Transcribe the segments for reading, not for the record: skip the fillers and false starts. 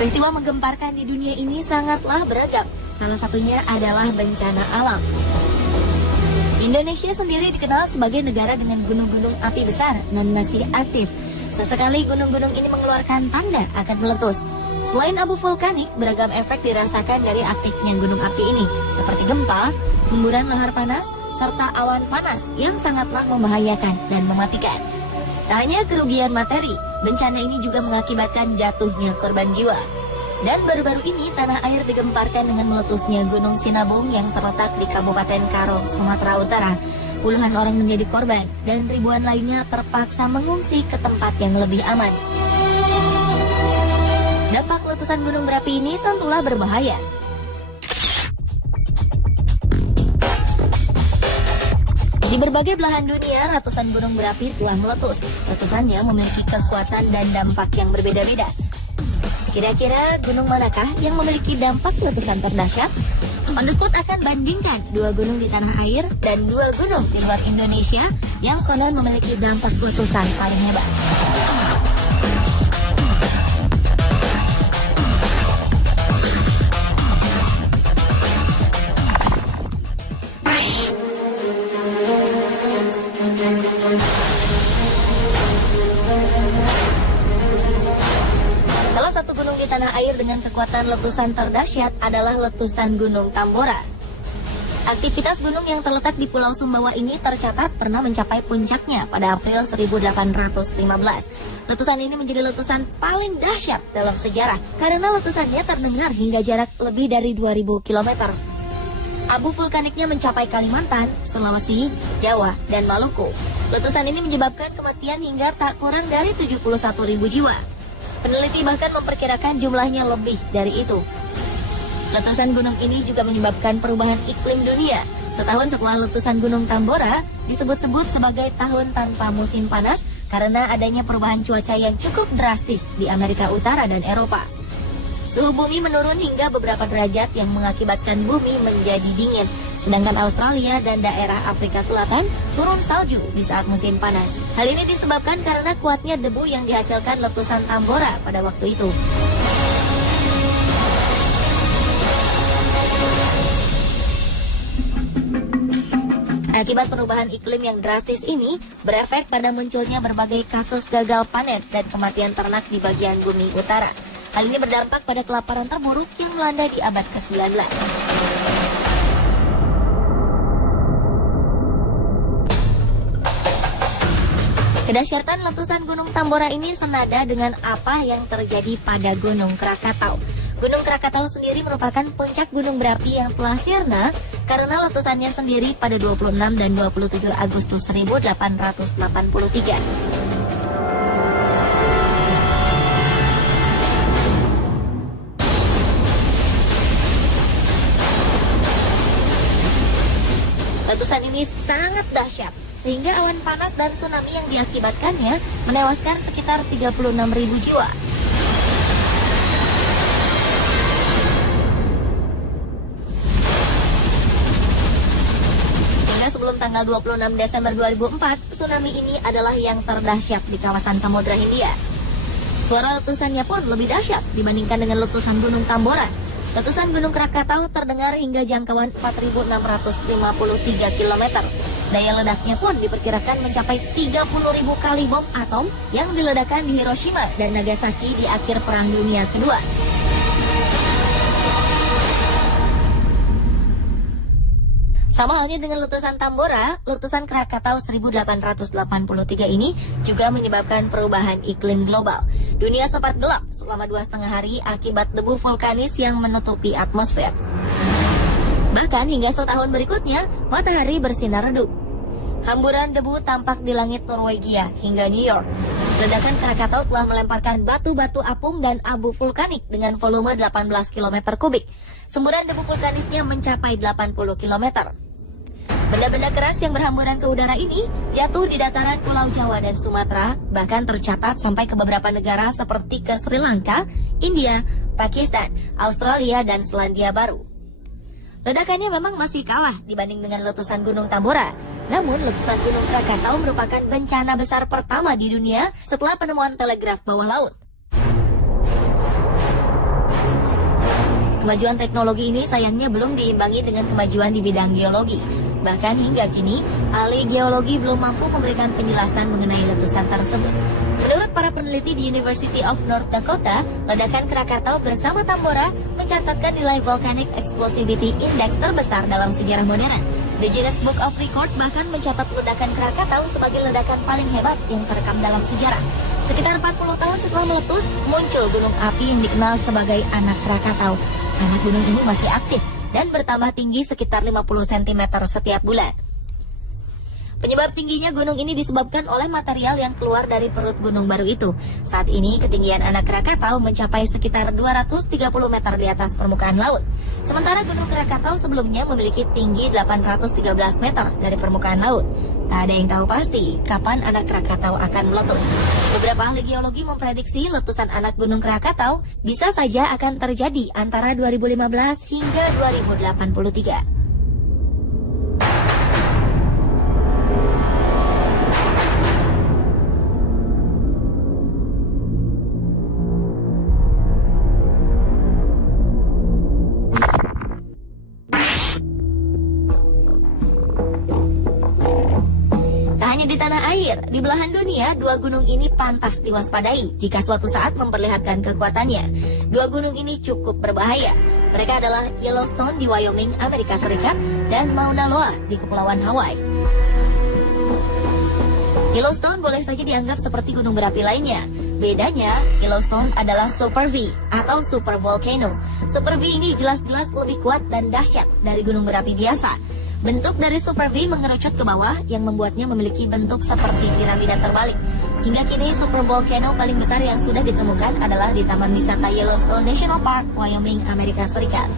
Peristiwa menggemparkan di dunia ini sangatlah beragam. Salah satunya adalah bencana alam. Indonesia sendiri dikenal sebagai negara dengan gunung-gunung api besar dan masih aktif. Sesekali gunung-gunung ini mengeluarkan tanda akan meletus. Selain abu vulkanik, beragam efek dirasakan dari aktifnya gunung api ini, seperti gempa, semburan lahar panas, serta awan panas yang sangatlah membahayakan dan mematikan. Tak hanya kerugian materi, bencana ini juga mengakibatkan jatuhnya korban jiwa. Dan baru-baru ini tanah air digemparkan dengan meletusnya Gunung Sinabung yang terletak di Kabupaten Karo, Sumatera Utara. Puluhan orang menjadi korban dan ribuan lainnya terpaksa mengungsi ke tempat yang lebih aman. Dampak letusan gunung berapi ini tentulah berbahaya. Di berbagai belahan dunia, ratusan gunung berapi telah meletus. Letusannya memiliki kekuatan dan dampak yang berbeda-beda. Kira-kira gunung manakah yang memiliki dampak letusan terdahsyat? On the spot akan bandingkan 2 gunung di tanah air dan 2 gunung di luar Indonesia yang konon memiliki dampak letusan paling hebat. Salah satu gunung di tanah air dengan kekuatan letusan terdahsyat adalah letusan Gunung Tambora. Aktivitas gunung yang terletak di Pulau Sumbawa ini tercatat pernah mencapai puncaknya pada April 1815. Letusan ini menjadi letusan paling dahsyat dalam sejarah karena letusannya terdengar hingga jarak lebih dari 2000 km. Abu vulkaniknya mencapai Kalimantan, Sulawesi, Jawa, dan Maluku. Letusan ini menyebabkan kematian hingga tak kurang dari 71.000 jiwa. Peneliti bahkan memperkirakan jumlahnya lebih dari itu. Letusan gunung ini juga menyebabkan perubahan iklim dunia. Setahun setelah letusan Gunung Tambora, disebut-sebut sebagai tahun tanpa musim panas karena adanya perubahan cuaca yang cukup drastis di Amerika Utara dan Eropa. Suhu bumi menurun hingga beberapa derajat yang mengakibatkan bumi menjadi dingin. Sedangkan Australia dan daerah Afrika Selatan turun salju di saat musim panas. Hal ini disebabkan karena kuatnya debu yang dihasilkan letusan Tambora pada waktu itu. Akibat perubahan iklim yang drastis ini, berefek pada munculnya berbagai kasus gagal panen dan kematian ternak di bagian bumi utara. Hal ini berdampak pada kelaparan terburuk yang melanda di abad ke-19. Kedahsyatan letusan Gunung Tambora ini senada dengan apa yang terjadi pada Gunung Krakatau. Gunung Krakatau sendiri merupakan puncak gunung berapi yang telah sirna karena letusannya sendiri pada 26 dan 27 Agustus 1883. Letusan ini sangat dahsyat, sehingga awan panas dan tsunami yang diakibatkannya menewaskan sekitar 36.000 jiwa. Hingga sebelum tanggal 26 Desember 2004, tsunami ini adalah yang terdahsyat di kawasan Samudra Hindia. Suara letusannya pun lebih dahsyat dibandingkan dengan letusan Gunung Tambora. Letusan Gunung Krakatau terdengar hingga jangkauan 4.653 km. Daya ledaknya pun diperkirakan mencapai 30.000 kali bom atom yang diledakkan di Hiroshima dan Nagasaki di akhir Perang Dunia Kedua. Sama halnya dengan letusan Tambora, letusan Krakatau 1883 ini juga menyebabkan perubahan iklim global. Dunia sempat gelap selama 2,5 hari akibat debu vulkanis yang menutupi atmosfer. Bahkan hingga setahun berikutnya, matahari bersinar redup. Hamburan debu tampak di langit Norwegia hingga New York. Ledakan Krakatau telah melemparkan batu-batu apung dan abu vulkanik dengan volume 18 km kubik. Semburan debu vulkanisnya mencapai 80 km. Benda-benda keras yang berhamburan ke udara ini jatuh di dataran Pulau Jawa dan Sumatera, bahkan tercatat sampai ke beberapa negara seperti ke Sri Lanka, India, Pakistan, Australia, dan Selandia Baru. Ledakannya memang masih kalah dibanding dengan letusan Gunung Tambora. Namun, letusan Gunung Krakatau merupakan bencana besar pertama di dunia setelah penemuan telegraf bawah laut. Kemajuan teknologi ini sayangnya belum diimbangi dengan kemajuan di bidang geologi. Bahkan hingga kini, ahli geologi belum mampu memberikan penjelasan mengenai letusan tersebut. Menurut para peneliti di University of North Dakota, ledakan Krakatau bersama Tambora mencatatkan nilai Volcanic Explosivity Index terbesar dalam sejarah modern. The Guinness Book of Record bahkan mencatat ledakan Krakatau sebagai ledakan paling hebat yang terekam dalam sejarah. Sekitar 40 tahun setelah meletus, muncul gunung api yang dikenal sebagai Anak Krakatau. Anak gunung ini masih aktif dan bertambah tinggi sekitar 50 cm setiap bulan. Penyebab tingginya gunung ini disebabkan oleh material yang keluar dari perut gunung baru itu. Saat ini ketinggian Anak Krakatau mencapai sekitar 230 meter di atas permukaan laut. Sementara gunung Krakatau sebelumnya memiliki tinggi 813 meter dari permukaan laut. Tak ada yang tahu pasti kapan Anak Krakatau akan meletus. Beberapa ahli geologi memprediksi letusan anak gunung Krakatau bisa saja akan terjadi antara 2015 hingga 2083. Di tanah air, di belahan dunia, dua gunung ini pantas diwaspadai jika suatu saat memperlihatkan kekuatannya. Dua gunung ini cukup berbahaya. Mereka adalah Yellowstone di Wyoming, Amerika Serikat, dan Mauna Loa di Kepulauan Hawaii. Yellowstone boleh saja dianggap seperti gunung berapi lainnya. Bedanya, Yellowstone adalah Super V atau Super Volcano. Super V ini jelas-jelas lebih kuat dan dahsyat dari gunung berapi biasa. Bentuk dari Super V mengerucut ke bawah yang membuatnya memiliki bentuk seperti piramida terbalik. Hingga kini Super Volcano paling besar yang sudah ditemukan adalah di Taman Wisata Yellowstone National Park, Wyoming, Amerika Serikat.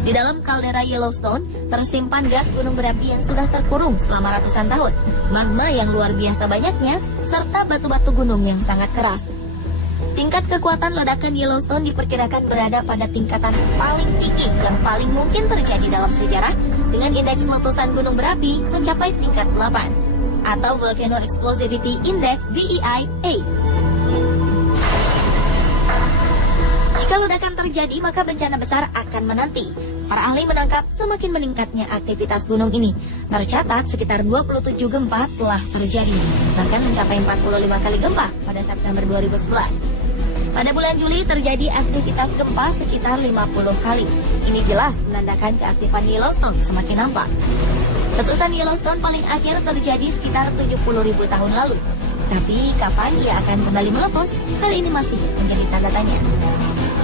Di dalam kaldera Yellowstone tersimpan gas gunung berapi yang sudah terkurung selama ratusan tahun, magma yang luar biasa banyaknya, serta batu-batu gunung yang sangat keras. Tingkat kekuatan ledakan Yellowstone diperkirakan berada pada tingkatan paling tinggi yang paling mungkin terjadi dalam sejarah, dengan indeks letusan gunung berapi mencapai tingkat 8 atau Volcano Explosivity Index VEI 8. Jika ledakan terjadi, maka bencana besar akan menanti. Para ahli menangkap semakin meningkatnya aktivitas gunung ini. Tercatat sekitar 27 gempa telah terjadi, bahkan mencapai 45 kali gempa pada September 2011. Pada bulan Juli terjadi aktivitas gempa sekitar 50 kali. Ini jelas menandakan keaktifan Yellowstone semakin nampak. Letusan Yellowstone paling akhir terjadi sekitar 70.000 tahun lalu. Tapi kapan ia akan kembali meletus? Hal ini masih menjadi tanda tanya.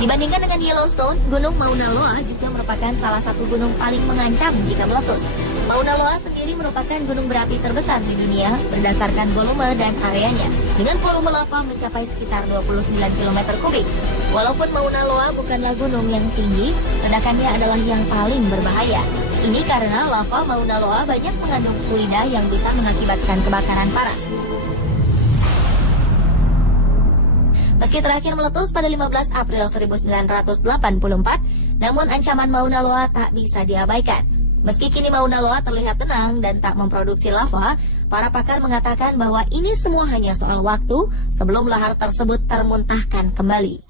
Dibandingkan dengan Yellowstone, Gunung Mauna Loa juga merupakan salah satu gunung paling mengancam jika meletus. Mauna Loa sendiri merupakan gunung berapi terbesar di dunia berdasarkan volume dan areanya, dengan volume lava mencapai sekitar 29 km kubik. Walaupun Mauna Loa bukanlah gunung yang tinggi, ledakannya adalah yang paling berbahaya. Ini karena lava Mauna Loa banyak mengandung fluida yang bisa mengakibatkan kebakaran parah. Meski terakhir meletus pada 15 April 1984, namun ancaman Mauna Loa tak bisa diabaikan. Meski kini Mauna Loa terlihat tenang dan tak memproduksi lava, para pakar mengatakan bahwa ini semua hanya soal waktu sebelum lahar tersebut termuntahkan kembali.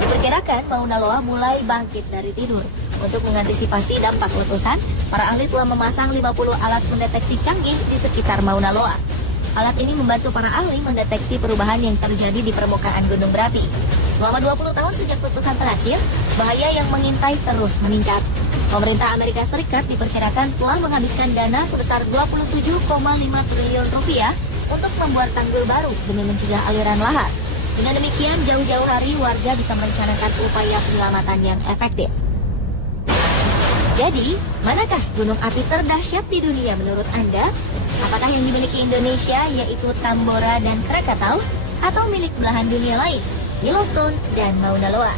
Diperkirakan Mauna Loa mulai bangkit dari tidur. Untuk mengantisipasi dampak letusan, para ahli telah memasang 50 alat mendeteksi canggih di sekitar Mauna Loa. Alat ini membantu para ahli mendeteksi perubahan yang terjadi di permukaan gunung berapi. Selama 20 tahun sejak letusan terakhir, bahaya yang mengintai terus meningkat. Pemerintah Amerika Serikat diperkirakan telah menghabiskan dana sebesar 27,5 triliun rupiah untuk membuat tanggul baru demi mencegah aliran lahar. Dengan demikian, jauh-jauh hari warga bisa merencanakan upaya penyelamatan yang efektif. Jadi, manakah gunung api terdahsyat di dunia menurut Anda? Apakah yang dimiliki Indonesia yaitu Tambora dan Krakatau, atau milik belahan dunia lain, Yellowstone dan Mauna Loa?